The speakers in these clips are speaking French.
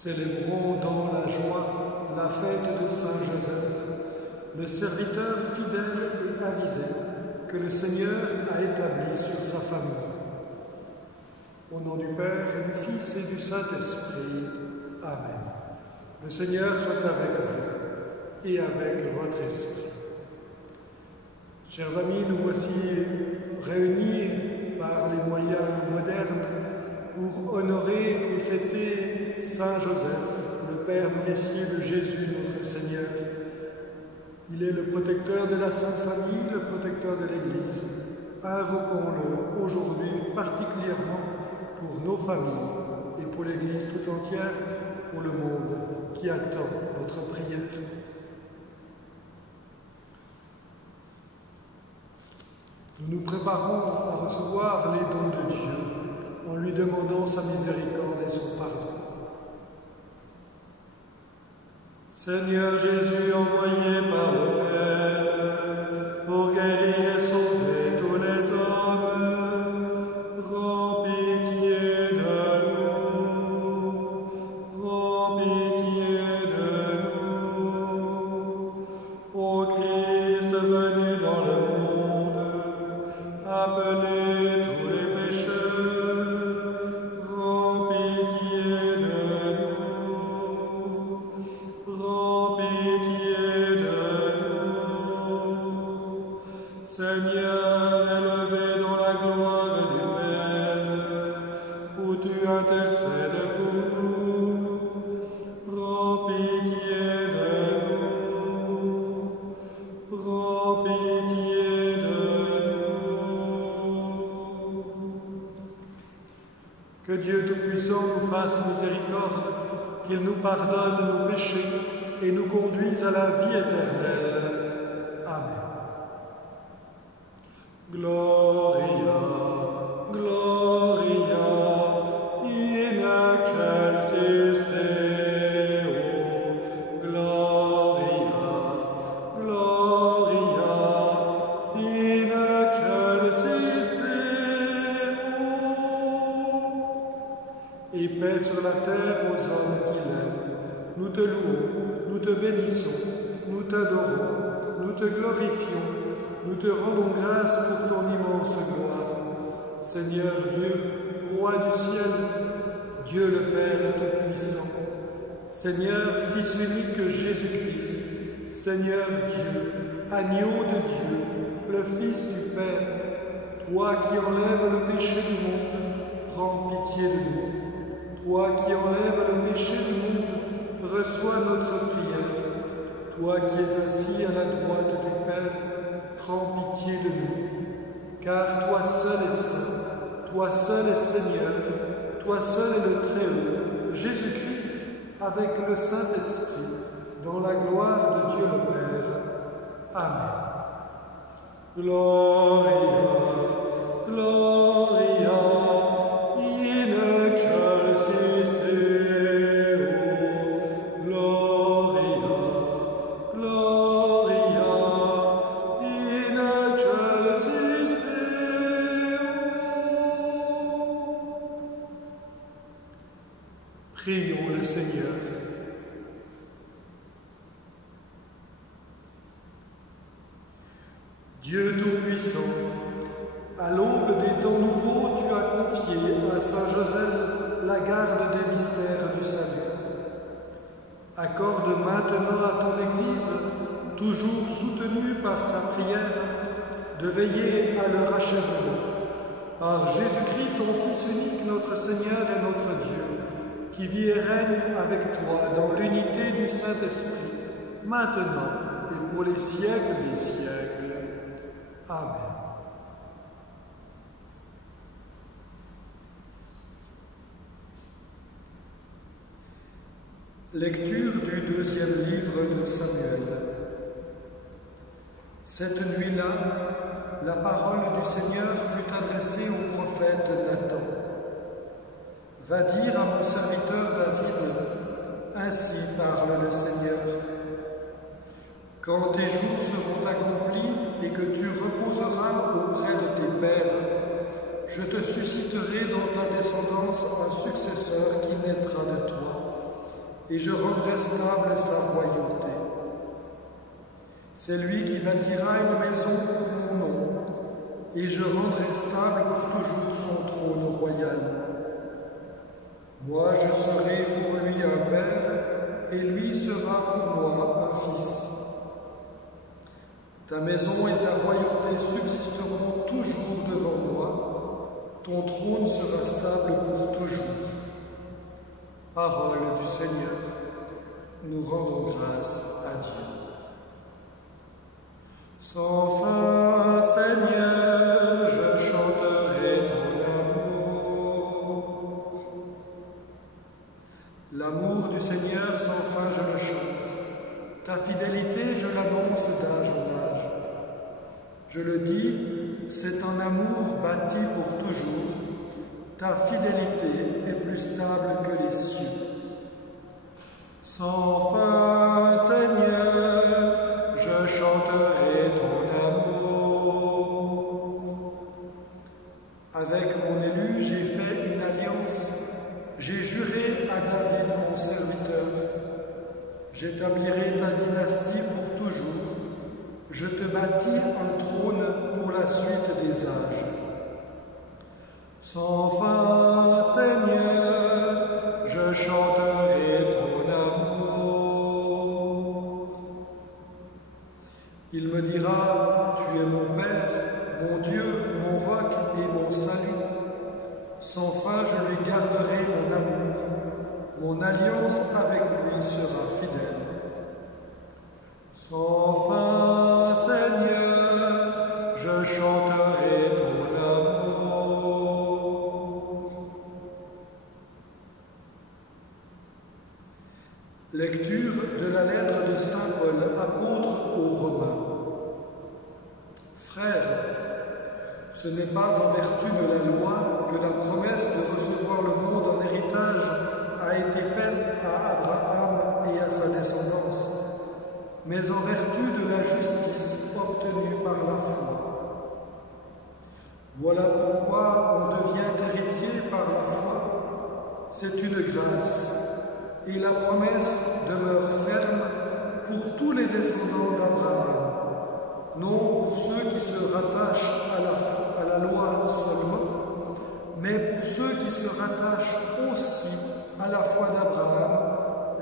Célébrons dans la joie la fête de Saint Joseph, le serviteur fidèle et avisé que le Seigneur a établi sur sa famille. Au nom du Père et du Fils et du Saint-Esprit. Amen. Le Seigneur soit avec vous et avec votre esprit. Chers amis, nous voici réunis par les moyens modernes pour honorer et fêter Saint Joseph, le Père nourricier de Jésus, notre Seigneur. Il est le protecteur de la Sainte Famille, le protecteur de l'Église. Invoquons-le aujourd'hui particulièrement pour nos familles et pour l'Église tout entière, pour le monde qui attend notre prière. Nous nous préparons à recevoir les dons de Dieu en lui demandant sa miséricorde et son pardon. Seigneur Jésus, envoyé par le Père pour guérir et sauver tous les hommes, rends pitié de nous, rends pitié de nous. Ô Christ venu dans le monde, appelez tous les pécheurs, rends pitié de nous, rends pitié de nous. Seigneur, élevé dans la gloire du Père, où tu intercèdes pour nous, rends pitié de nous, rends pitié de nous. Que Dieu Tout-Puissant nous fasse miséricorde, qu'il nous pardonne nos péchés et nous conduise à la vie éternelle. Amen. Gloria, Gloria, in excelsis Deo. Gloria, Gloria, in excelsis Deo. Et paix sur la terre aux hommes qui l'aiment. Nous te louons, nous te bénissons, nous t'adorons, nous te glorifions, nous te rendons grâce pour ton immense gloire. Seigneur Dieu, Roi du ciel, Dieu le Père Tout-Puissant, Seigneur Fils unique Jésus-Christ, Seigneur Dieu, Agneau de Dieu, le Fils du Père, toi qui enlèves le péché du monde, prends pitié de nous. Toi qui enlèves le péché du monde, reçois notre prière. Toi qui es assis à la droite du Père, prends pitié de nous. Car toi seul es saint, toi seul es Seigneur, toi seul es le Très-Haut, Jésus-Christ, avec le Saint-Esprit, dans la gloire de Dieu le Père. Amen. Gloria, Gloria, in excelsis Deo. Gloria, Gloria, in excelsis Deo. Prions le Seigneur. Dieu Tout-Puissant, à l'aube des temps nouveaux, tu as confié à Saint Joseph la garde des mystères du salut. Accorde maintenant à ton Église, toujours soutenue par sa prière, de veiller à leur achèvement. Par Jésus-Christ, ton Fils unique, notre Seigneur et notre Dieu, qui vit et règne avec toi dans l'unité du Saint-Esprit, maintenant et pour les siècles des siècles. Amen. Lecture du deuxième livre de Samuel. Cette nuit-là, la parole du Seigneur fut adressée au prophète Nathan. Va dire à mon serviteur David, ainsi parle le Seigneur. Quand tes jours seront accomplis et que tu reposeras auprès de tes pères, je te susciterai dans ta descendance un successeur qui naîtra de toi. et je rendrai stable sa royauté. C'est lui qui bâtira une maison pour mon nom, et je rendrai stable pour toujours son trône royal. Moi, je serai pour lui un père, et lui sera pour moi un fils. Ta maison et ta royauté subsisteront toujours devant moi, ton trône sera stable pour toujours. Parole du Seigneur, nous rendons grâce à Dieu. Sans fin, Seigneur, je chanterai ton amour. L'amour du Seigneur, sans fin, je le chante. Ta fidélité, je l'annonce d'âge en âge. Je le dis, c'est un amour bâti pour toujours. Ta fidélité est plus stable que les cieux. Sans fin, Seigneur, je chanterai ton amour. Avec mon élu, j'ai fait une alliance. J'ai juré à David, mon serviteur. J'établirai ta dynastie pour toujours. Je te bâtis un trône pour la suite des âges. Sans fin, Seigneur, je chanterai ton amour. Il me dira, tu es mon Père, mon Dieu, mon roc et mon salut. Sans fin, je lui garderai mon amour. Mon alliance avec lui sera fidèle. Sans fin, Seigneur, je chanterai ton amour. Lecture de la lettre de saint Paul, apôtre aux Romains. Frères, ce n'est pas en vertu de la loi que la promesse de recevoir le monde en héritage a été faite à Abraham et à sa descendance, mais en vertu de la justice obtenue par la foi. Voilà pourquoi on devient héritier par la foi. C'est une grâce, et la promesse demeure ferme pour tous les descendants d'Abraham, non pour ceux qui se rattachent à la loi seulement, mais pour ceux qui se rattachent aussi à la foi d'Abraham,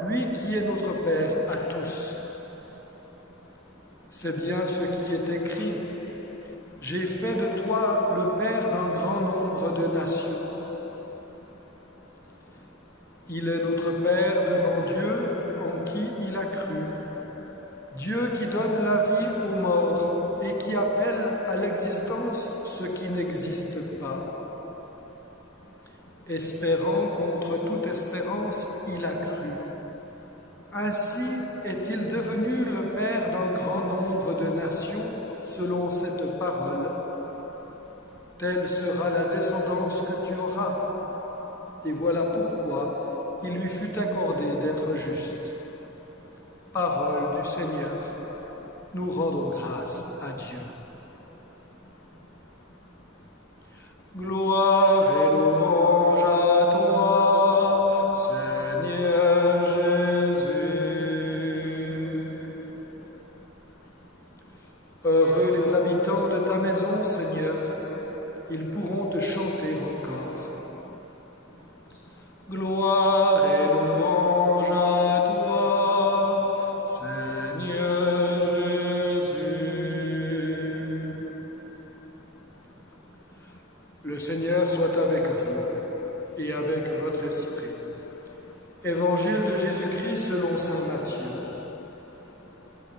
lui qui est notre Père à tous. C'est bien ce qui est écrit. J'ai fait de toi le père d'un grand nombre de nations. Il est notre Père devant Dieu en qui il a cru. Dieu qui donne la vie aux morts et qui appelle à l'existence ce qui n'existe pas. Espérant contre toute espérance, il a cru. Ainsi est-il devenu le Père d'un grand nombre de nations, selon cette parole. Telle sera la descendance que tu auras. Et voilà pourquoi il lui fut accordé d'être juste. Parole du Seigneur, nous rendons grâce à Dieu. Gloire et louange à toi, Seigneur Jésus. Heureux les habitants de ta maison, Seigneur, ils pourront te chanter encore. Gloire et louange à toi, Seigneur Jésus. Le Seigneur soit avec vous et avec votre esprit. Évangile de Jésus-Christ selon saint Matthieu.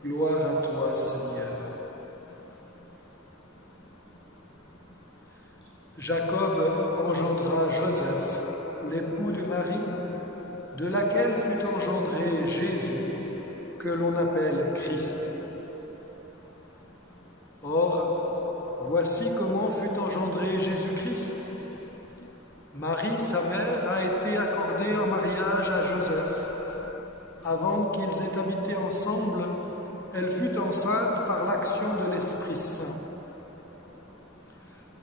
Gloire à toi, Seigneur. Jacob engendra Joseph, l'époux de Marie, de laquelle fut engendré Jésus, que l'on appelle Christ. Or, voici comment fut engendré Jésus-Christ. Marie, sa mère, a été accordée en mariage à Joseph. Avant qu'ils aient habité ensemble, elle fut enceinte par l'action de l'Esprit Saint.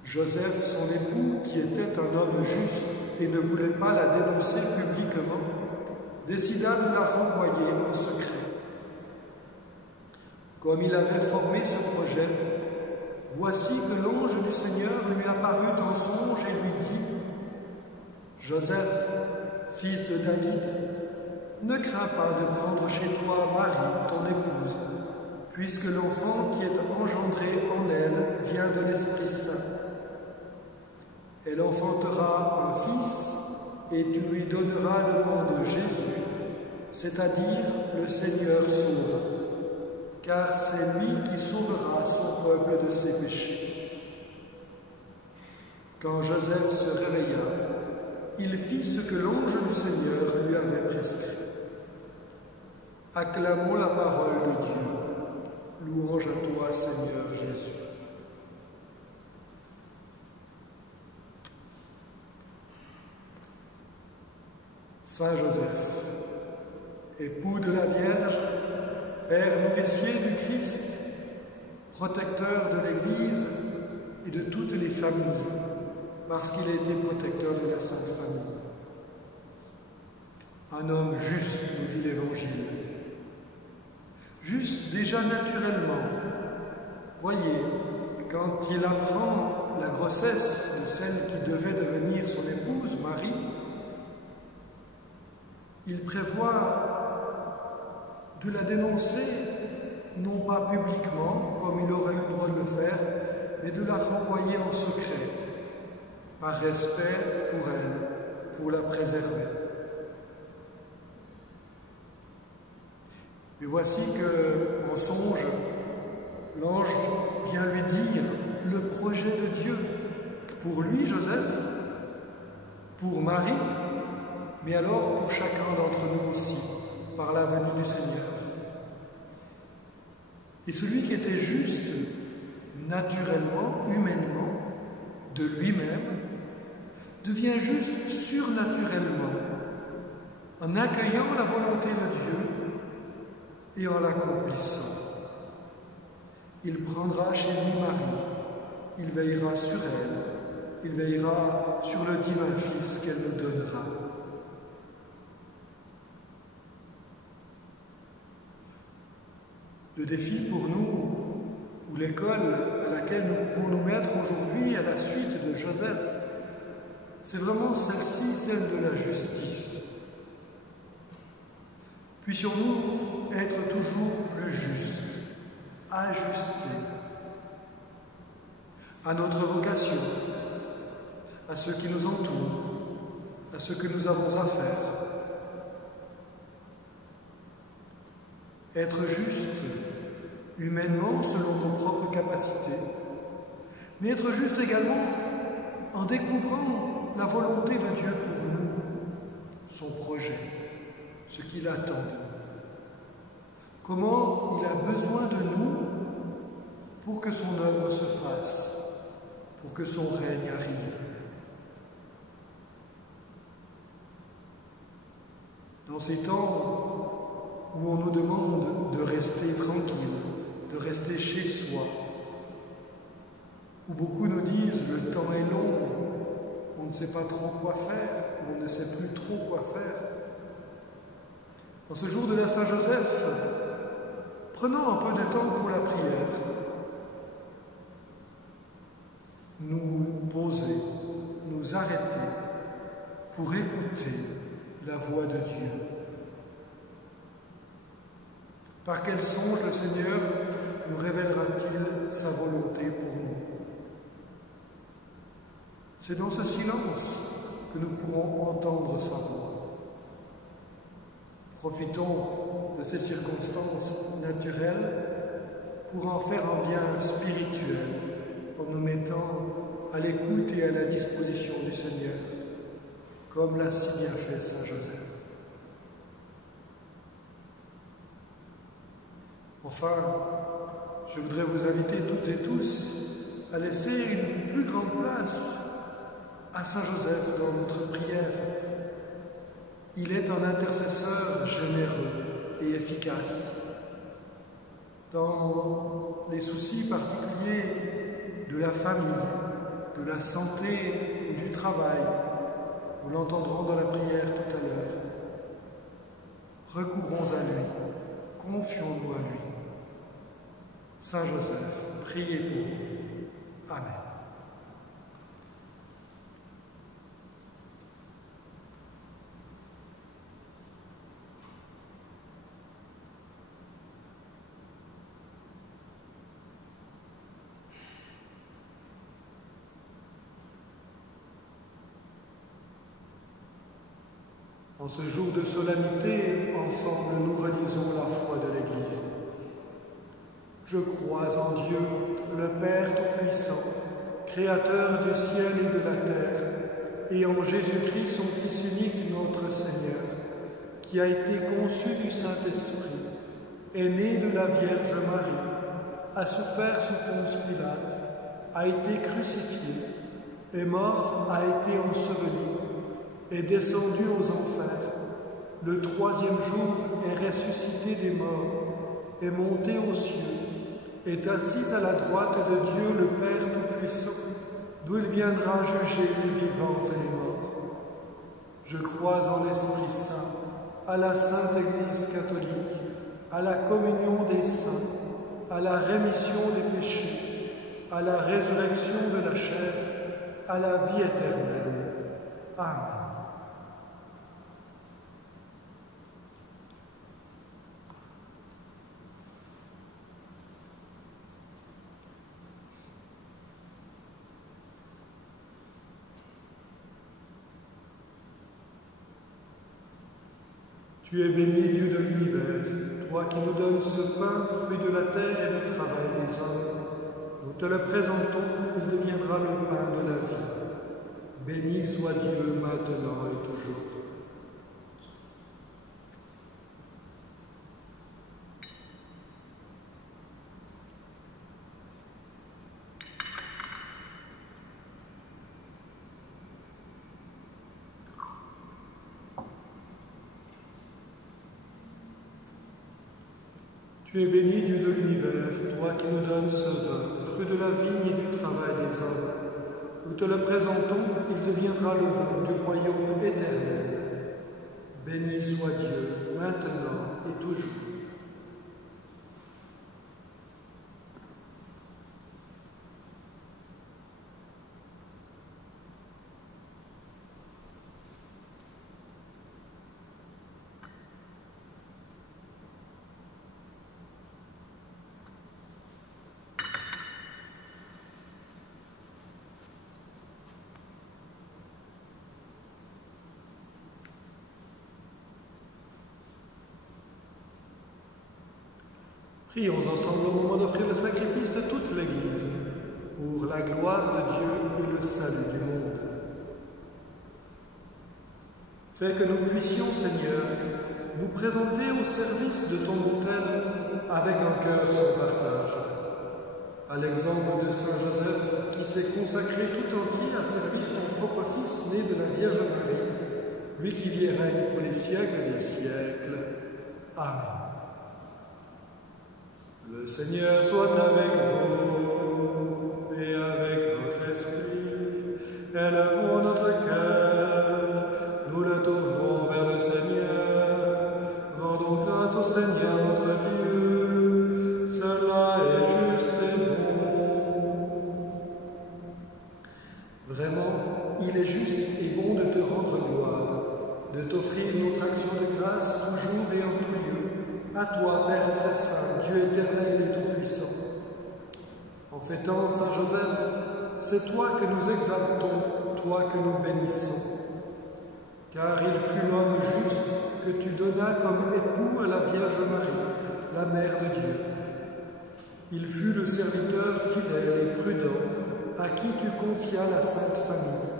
Joseph, son époux, qui était un homme juste et ne voulait pas la dénoncer publiquement, décida de la renvoyer en secret. Comme il avait formé ce projet, voici que l'ange du Seigneur lui apparut en songe et lui dit : « Joseph, fils de David, ne crains pas de prendre chez toi Marie, ton épouse, puisque l'enfant qui est engendré en elle vient de l'Esprit Saint. Elle enfantera un fils, et tu lui donneras le nom de Jésus, c'est-à-dire le Seigneur sauve, car c'est lui qui sauvera son peuple de ses péchés. » Quand Joseph se réveilla, il fit ce que l'ange du Seigneur lui avait prescrit. Acclamons la parole de Dieu. Louange à toi, Seigneur Jésus. Saint Joseph, époux de la Vierge, Père nourricier du Christ, protecteur de l'Église et de toutes les familles, parce qu'il a été protecteur de la Sainte Famille. Un homme juste, nous dit l'Évangile. Juste déjà naturellement. Voyez, quand il apprend la grossesse de celle qui devait devenir son épouse, Marie, il prévoit de la dénoncer, non pas publiquement, comme il aurait eu le droit de le faire, mais de la renvoyer en secret, par respect pour elle, pour la préserver. Mais voici que, en songe, l'ange vient lui dire le projet de Dieu pour lui, Joseph, pour Marie, mais alors pour chacun d'entre nous aussi, par la venue du Seigneur. Et celui qui était juste, naturellement, humainement, de lui-même, devient juste surnaturellement, en accueillant la volonté de Dieu et en l'accomplissant. Il prendra chez lui Marie, il veillera sur elle, il veillera sur le divin Fils qu'elle nous donnera. Le défi pour nous, ou l'école à laquelle nous pouvons nous mettre aujourd'hui à la suite de Joseph, c'est vraiment celle-ci, celle de la justice. Puissions-nous être toujours plus justes, ajustés à notre vocation, à ceux qui nous entourent, à ce que nous avons à faire. Être juste humainement selon nos propres capacités, mais être juste également en découvrant la volonté de Dieu pour nous, son projet, ce qu'il attend de nous. Comment il a besoin de nous pour que son œuvre se fasse, pour que son règne arrive. Dans ces temps où on nous demande de rester tranquille, de rester chez soi, où beaucoup nous disent le temps est long, on ne sait pas trop quoi faire, on ne sait plus trop quoi faire. En ce jour de la Saint-Joseph, prenons un peu de temps pour la prière, nous poser, nous arrêter pour écouter la voix de Dieu. Par quel songe le Seigneur nous révélera-t-il sa volonté pour nous? C'est dans ce silence que nous pourrons entendre sa voix. Profitons de ces circonstances naturelles pour en faire un bien spirituel en nous mettant à l'écoute et à la disposition du Seigneur, comme l'a si bien fait Saint Joseph. Enfin, je voudrais vous inviter toutes et tous à laisser une plus grande place à Saint Joseph dans notre prière. Il est un intercesseur généreux et efficace. Dans les soucis particuliers de la famille, de la santé ou du travail, nous l'entendrons dans la prière tout à l'heure. recourons à lui, confions-nous à lui. Saint Joseph, priez pour nous. Amen. En ce jour de solennité, ensemble nous relisons la foi de l'Église. Je crois en Dieu, le Père Tout-Puissant, Créateur du ciel et de la terre, et en Jésus-Christ, son Fils unique, notre Seigneur, qui a été conçu du Saint-Esprit, est né de la Vierge Marie, a souffert sous Ponce Pilate, a été crucifié, est mort, a été enseveli, est descendu aux enfers, le troisième jour est ressuscité des morts, est monté aux cieux, est assis à la droite de Dieu le Père Tout-Puissant, d'où il viendra juger les vivants et les morts. Je crois en l'Esprit Saint, à la Sainte Église catholique, à la communion des saints, à la rémission des péchés, à la résurrection de la chair, à la vie éternelle. Amen. Tu es béni, Dieu de l'univers, toi qui nous donnes ce pain, fruit de la terre et du travail des hommes. Nous te le présentons, il deviendra le pain de la vie. Béni soit Dieu maintenant et toujours. Tu es béni, Dieu de l'univers, toi qui nous donnes ce vin, fruit de la vigne et du travail des hommes. Nous te le présentons, il deviendra le vin du royaume éternel. Béni soit Dieu, maintenant et toujours. Prions ensemble au moment d'offrir le sacrifice de toute l'Église, pour la gloire de Dieu et le salut du monde. Fais que nous puissions, Seigneur, nous présenter au service de ton autel avec un cœur sans partage. À l'exemple de Saint Joseph, qui s'est consacré tout entier à servir ton propre Fils né de la Vierge Marie, lui qui vit et règne pour les siècles des siècles. Amen. Le Seigneur soit avec vous et avec votre esprit. Élevons notre cœur, nous le tournons vers le Seigneur. Rendons grâce au Seigneur notre Dieu, cela est juste et bon. Vraiment, il est juste et bon de te rendre gloire, de t'offrir notre action de grâce toujours et en tout lieu. À toi, Père très saint, Dieu éternel et tout-puissant. En fêtant Saint Joseph, c'est toi que nous exaltons, toi que nous bénissons. Car il fut l'homme juste que tu donnas comme époux à la Vierge Marie, la Mère de Dieu. Il fut le serviteur fidèle et prudent à qui tu confias la Sainte Famille.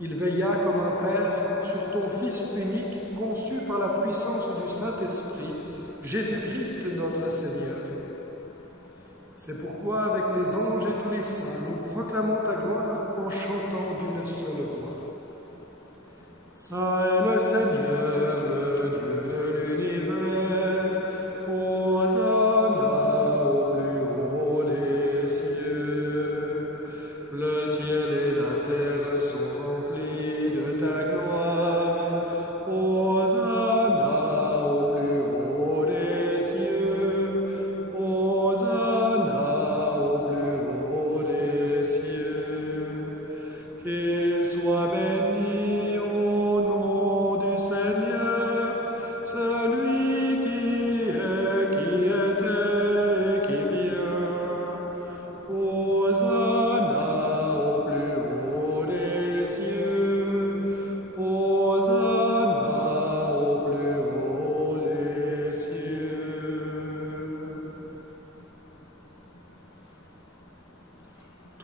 Il veilla comme un Père sur ton Fils unique, conçu par la puissance du Saint-Esprit, Jésus-Christ notre Seigneur. C'est pourquoi, avec les anges et tous les saints, nous proclamons ta gloire en chantant d'une seule voix. Saint est le Seigneur, le Dieu de l'univers, Hosanna au plus haut des cieux. Le ciel et la terre sont remplis de ta gloire. Hosanna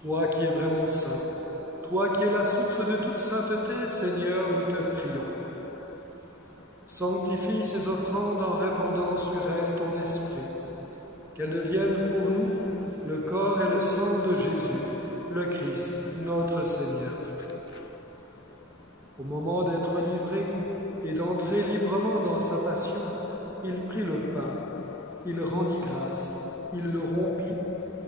Toi qui es vraiment saint, toi qui es la source de toute sainteté, Seigneur, nous te prions. Sanctifie ces offrandes en répandant sur elles ton esprit, qu'elles deviennent pour nous le corps et le sang de Jésus, le Christ, notre Seigneur. Au moment d'être livré et d'entrer librement dans sa passion, il prit le pain, il rendit grâce, il le rompit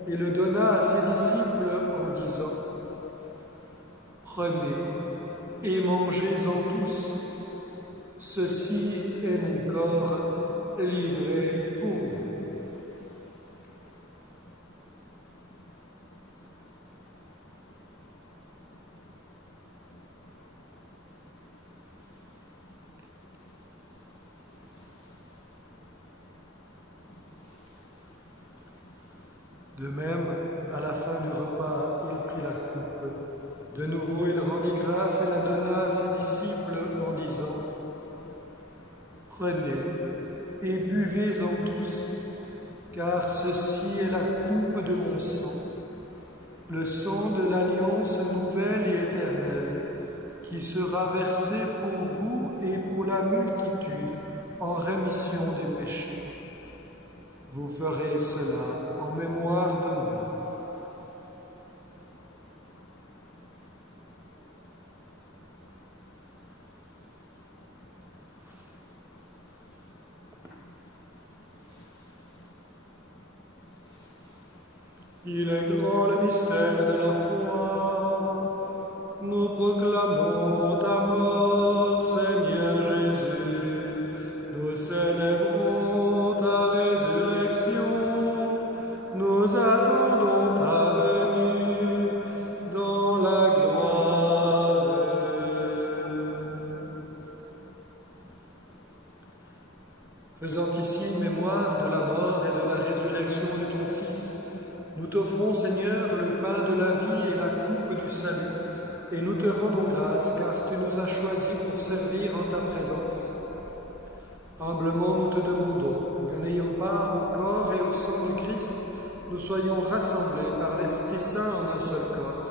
et le donna à ses disciples en disant : « Prenez et mangez-en tous, ceci est mon corps livré pour vous. » De même, à la fin du repas, il prit la coupe. De nouveau, il rendit grâce et la donna à ses disciples en disant : « Prenez et buvez-en tous, car ceci est la coupe de mon sang, le sang de l'alliance nouvelle et éternelle, qui sera versé pour vous et pour la multitude en rémission des péchés. Vous ferez cela en mémoire de moi. » Il est grand le mystère de la foi. Nous proclamons ta mort, Seigneur Jésus. Nous célébrons ta résurrection. Nous attendons ta venue dans la gloire. Faisant ici mémoire de la mort et de la résurrection de ton Fils, nous t'offrons, Seigneur, le pain de la vie et la coupe du salut, et nous te rendons grâce car tu nous as choisis pour servir en ta présence. Humblement, nous te demandons qu'en ayant part au corps et au sang du Christ, nous soyons rassemblés par l'Esprit Saint en un seul corps.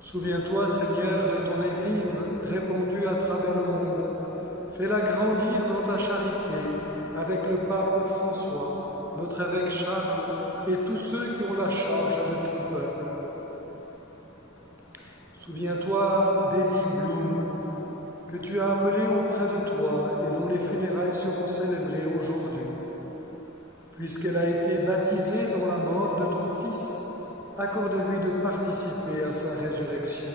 Souviens-toi, Seigneur, de ton Église répandue à travers le monde. Fais-la grandir dans ta charité avec le pape François, notre évêque Charles et tous ceux qui ont la charge de ton peuple. Souviens-toi d'Eddie Bloom, que tu as appelé auprès de toi et dont les funérailles seront célébrées aujourd'hui. Puisqu'elle a été baptisée dans la mort de ton Fils, accorde-lui de participer à sa résurrection.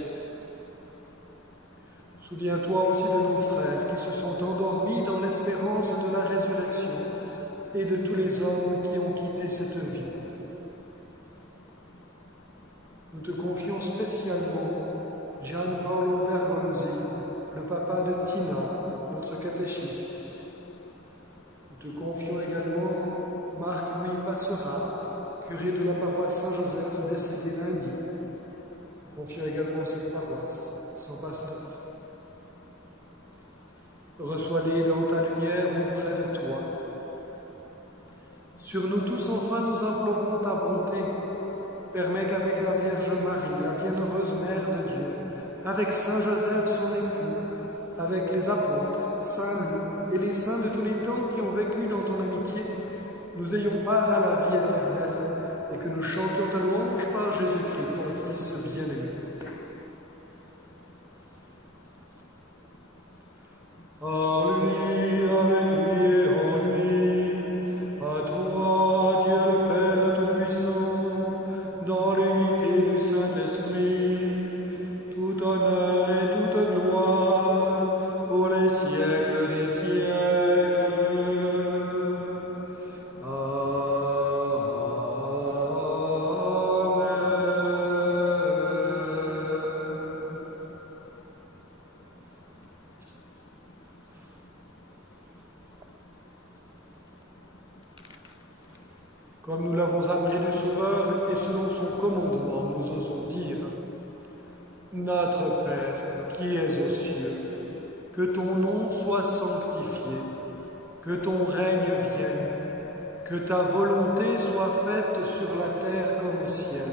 Souviens-toi aussi de nos frères qui se sont endormis dans l'espérance de la résurrection et de tous les hommes qui ont quitté cette vie. Nous te confions spécialement Gianpaolo Bergonzi, le papa de Tina, notre catéchiste. Nous te confions également Marc-Louis Passera, curé de la paroisse Saint-Joseph décédé lundi. Nous confions également cette paroisse, sans pasteur. Reçois-les dans ta lumière auprès de toi. Sur nous tous, enfin, nous implorons ta bonté. Permets qu'avec la Vierge Marie, la bienheureuse Mère de Dieu, avec Saint Joseph, son époux, avec les apôtres, Saint Louis et les saints de tous les temps qui ont vécu dans ton amitié, nous ayons part à la vie éternelle et que nous chantions ta louange par Jésus-Christ, ton Fils bien-aimé. En lui, avec lui et en lui, à toi, Dieu le Père Tout-Puissant, dans l'unité du Saint-Esprit, tout honneur et toute gloire pour les siècles des siècles. Comme nous l'avons appris du Sauveur et selon son commandement, nous osons dire : Notre Père qui es aux cieux, que ton nom soit sanctifié, que ton règne vienne, que ta volonté soit faite sur la terre comme au ciel.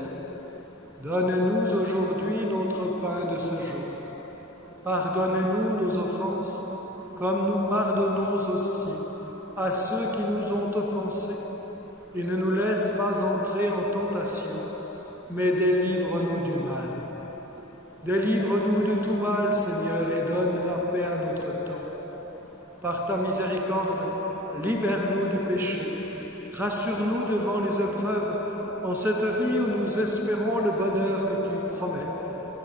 Donne-nous aujourd'hui notre pain de ce jour. Pardonne-nous nos offenses, comme nous pardonnons aussi à ceux qui nous ont offensés. Et ne nous laisse pas entrer en tentation, mais délivre-nous du mal. Délivre-nous de tout mal, Seigneur, et donne la paix à notre temps. Par ta miséricorde, libère-nous du péché. Rassure-nous devant les épreuves, en cette vie où nous espérons le bonheur que tu promets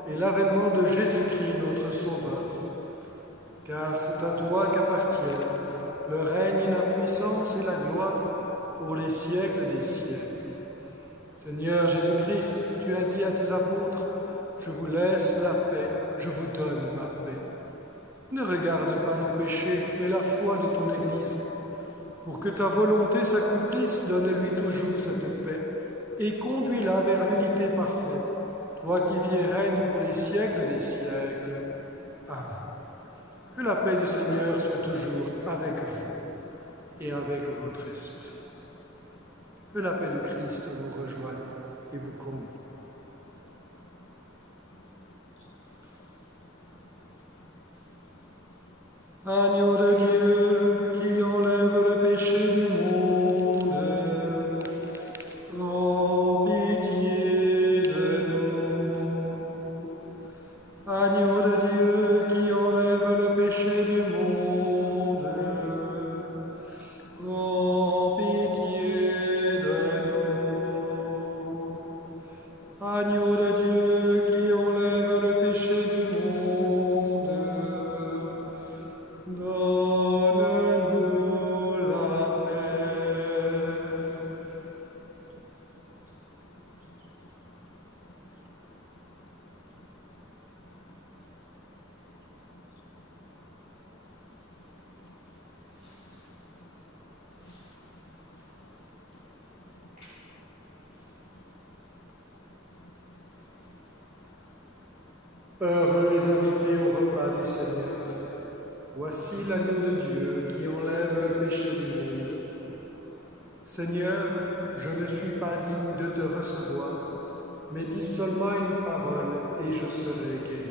et l'avènement de Jésus-Christ, notre Sauveur. Car c'est à toi qu'appartiennent le règne, la puissance et la gloire pour les siècles des siècles. Seigneur Jésus-Christ, tu as dit à tes apôtres, je vous laisse la paix, je vous donne ma paix. Ne regarde pas nos péchés, mais la foi de ton Église. Pour que ta volonté s'accomplisse, donne-lui toujours cette paix et conduis-la vers l'unité parfaite, toi qui vis et règnes pour les siècles des siècles. Amen. Que la paix du Seigneur soit toujours avec vous et avec votre esprit. Que la paix de Christ vous rejoigne et vous conduise. Agneau de Dieu qui enlève le péché du monde, prends pitié de nous. Agneau de Dieu qui enlève le péché du monde, prends pitié de nous. Agneau de Dieu qui enlève le péché du monde, donne-nous la paix. Heureux les invités au repas du Seigneur. Voici l'agneau de Dieu qui enlève le péché du monde. Seigneur, je ne suis pas digne de te recevoir, mais dis seulement une parole et je serai guéri.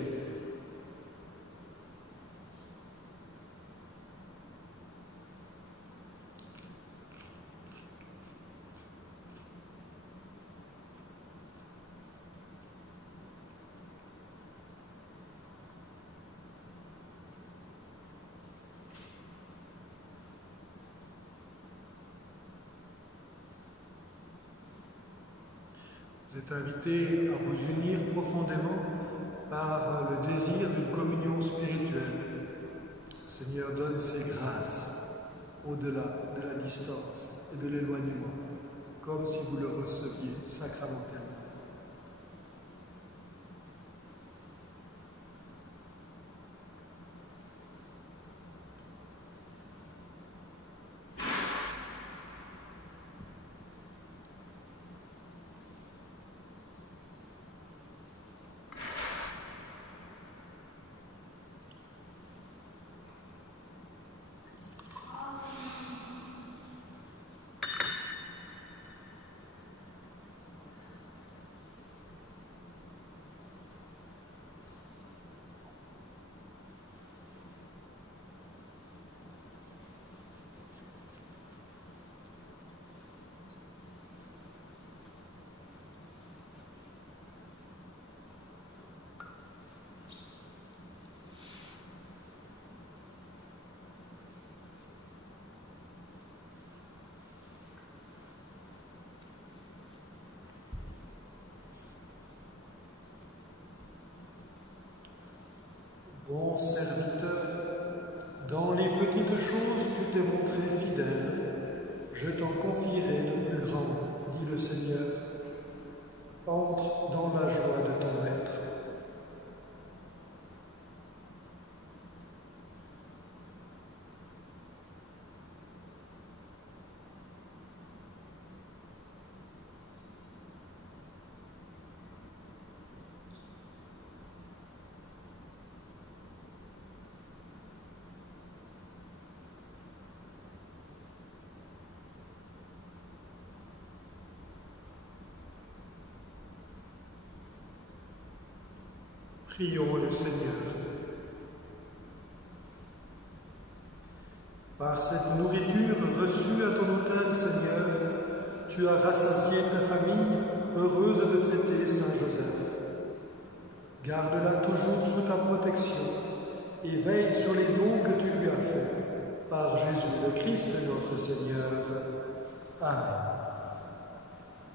Vous êtes invités à vous unir profondément par le désir d'une communion spirituelle. Le Seigneur donne ses grâces au-delà de la distance et de l'éloignement, comme si vous le receviez sacramentellement. Bon serviteur, dans les petites choses tu t'es montré fidèle, je t'en confierai de plus grandes, dit le Seigneur. Entre dans la joie de ton maître. Prions le Seigneur. Par cette nourriture reçue à ton autel, Seigneur, tu as rassasié ta famille, heureuse de fêter Saint Joseph. Garde-la toujours sous ta protection et veille sur les dons que tu lui as faits. Par Jésus le Christ, notre Seigneur. Amen.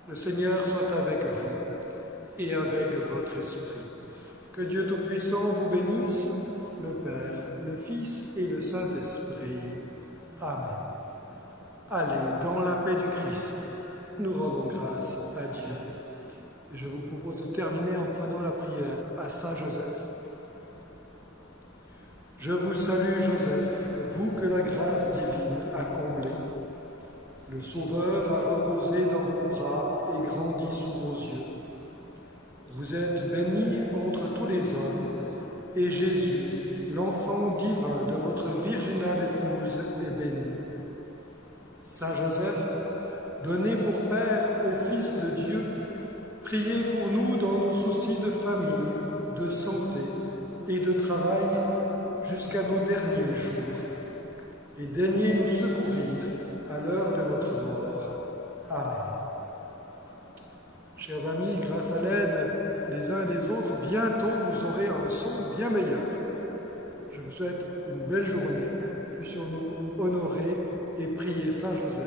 Le Seigneur soit avec vous et avec votre esprit. Que Dieu Tout-Puissant vous bénisse, le Père, le Fils et le Saint-Esprit. Amen. Allez, dans la paix du Christ, nous rendons grâce à Dieu. Et je vous propose de terminer en prenant la prière à Saint Joseph. Je vous salue, Joseph, vous que la grâce divine a comblé. Le Sauveur a reposé dans vos bras et grandi sous vos yeux. Vous êtes béni entre tous les hommes, et Jésus, l'enfant divin de votre virginale épouse, est béni. Saint Joseph, donné pour Père au Fils de Dieu, priez pour nous dans nos soucis de famille, de santé et de travail jusqu'à nos derniers jours, et daignez nous secourir à l'heure de notre mort. Amen. Chers amis, grâce à l'aide des uns et des autres, bientôt vous aurez un son bien meilleur. Je vous souhaite une belle journée. Puissions-nous honorer et prier Saint Joseph.